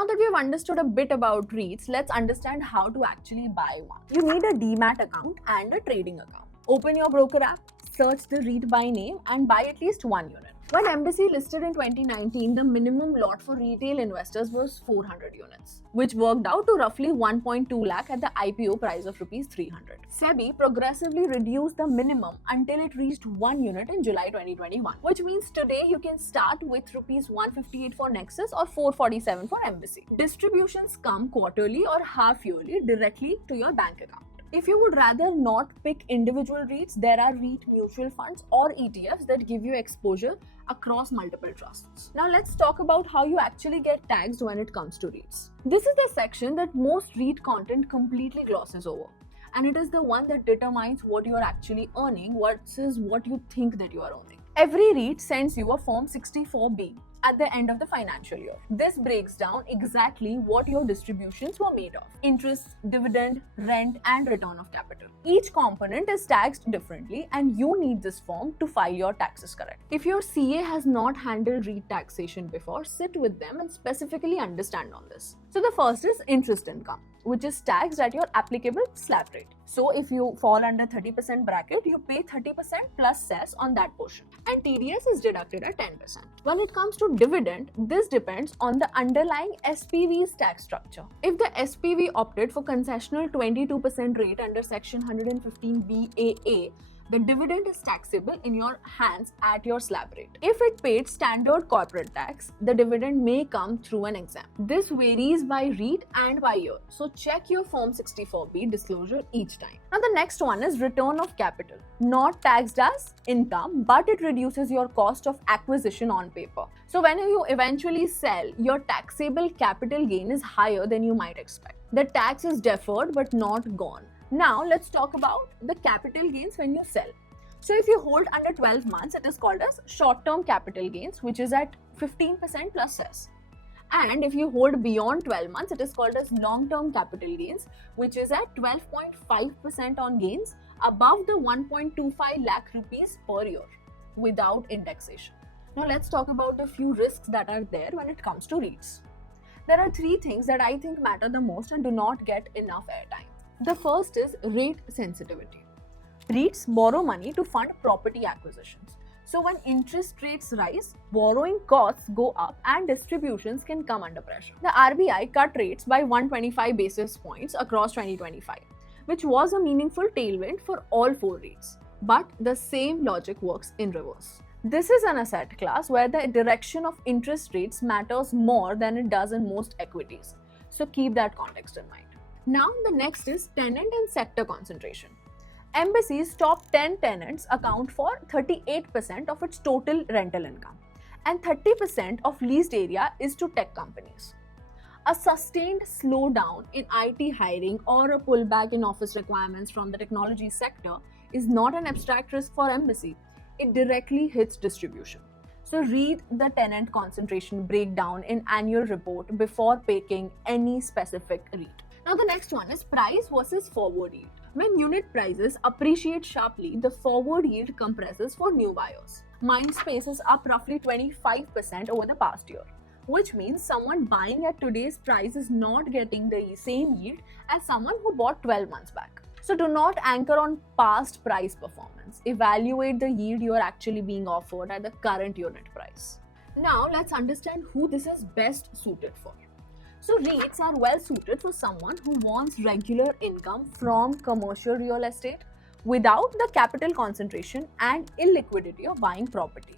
Now that we have understood a bit about REITs, let's understand how to actually buy one. You need a demat account and a trading account. Open your broker app, search the REIT by name and buy at least one unit. When Embassy listed in 2019, the minimum lot for retail investors was 400 units, which worked out to roughly 1.2 lakh at the IPO price of Rs 300. SEBI progressively reduced the minimum until it reached 1 unit in July 2021, which means today you can start with Rs 158 for Nexus or 447 for Embassy. Distributions come quarterly or half yearly directly to your bank account. If you would rather not pick individual REITs, there are REIT mutual funds or ETFs that give you exposure across multiple trusts. Now let's talk about how you actually get taxed when it comes to REITs. This is the section that most REIT content completely glosses over, and it is the one that determines what you are actually earning versus what you think that you are earning. Every REIT sends you a Form 64B at the end of the financial year. This breaks down exactly what your distributions were made of: interest, dividend, rent, and return of capital. Each component is taxed differently, and you need this form to file your taxes correct. If your CA has not handled REIT taxation before, sit with them and specifically understand on this. So the first is interest income, which is taxed at your applicable slab rate. So if you fall under 30% bracket, you pay 30% plus cess on that portion, and TDS is deducted at 10%. When it comes to dividend, this depends on the underlying SPV's tax structure. If the SPV opted for concessional 22% rate under section 115 BAA, the dividend is taxable in your hands at your slab rate. If it paid standard corporate tax, the dividend may come through an exempt. This varies by REIT and by year, so check your Form 64B disclosure each time. Now the next one is return of capital. Not taxed as income, but it reduces your cost of acquisition on paper. So when you eventually sell, your taxable capital gain is higher than you might expect. The tax is deferred but not gone. Now let's talk about the capital gains when you sell. So if you hold under 12 months, it is called as short-term capital gains, which is at 15% plus cess. And if you hold beyond 12 months, it is called as long-term capital gains, which is at 12.5% on gains above the 1.25 lakh rupees per year without indexation. Now let's talk about the few risks that are there when it comes to REITs. There are three things that I think matter the most and do not get enough airtime. The first is rate sensitivity. REITs borrow money to fund property acquisitions. So when interest rates rise, borrowing costs go up and distributions can come under pressure. The RBI cut rates by 125 basis points across 2025, which was a meaningful tailwind for all four REITs. But the same logic works in reverse. This is an asset class where the direction of interest rates matters more than it does in most equities. So keep that context in mind. Now the next is tenant and sector concentration. Embassy's top 10 tenants account for 38% of its total rental income, and 30% of leased area is to tech companies. A sustained slowdown in IT hiring or a pullback in office requirements from the technology sector is not an abstract risk for Embassy. It directly hits distribution. So read the tenant concentration breakdown in annual report before picking any specific REIT. Now the next one is price versus forward yield. When unit prices appreciate sharply, the forward yield compresses for new buyers. Mindspace is up roughly 25% over the past year, which means someone buying at today's price is not getting the same yield as someone who bought 12 months back. So do not anchor on past price performance. Evaluate the yield you are actually being offered at the current unit price. Now let's understand who this is best suited for. So REITs are well suited for someone who wants regular income from commercial real estate without the capital concentration and illiquidity of buying property,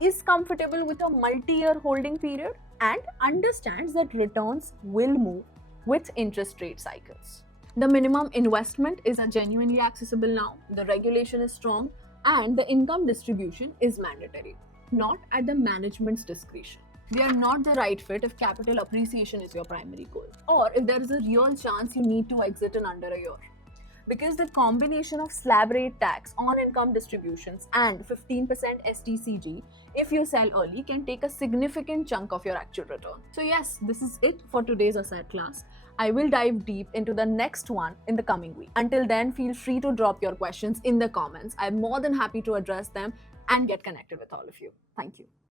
is comfortable with a multi-year holding period, and understands that returns will move with interest rate cycles. The minimum investment is genuinely accessible now, the regulation is strong, and the income distribution is mandatory, not at the management's discretion. We are not the right fit if capital appreciation is your primary goal, or if there is a real chance you need to exit in under a year. Because the combination of slab rate tax on income distributions and 15% STCG, if you sell early, can take a significant chunk of your actual return. So yes, this is it for today's asset class. I will dive deep into the next one in the coming week. Until then, feel free to drop your questions in the comments. I'm more than happy to address them and get connected with all of you. Thank you.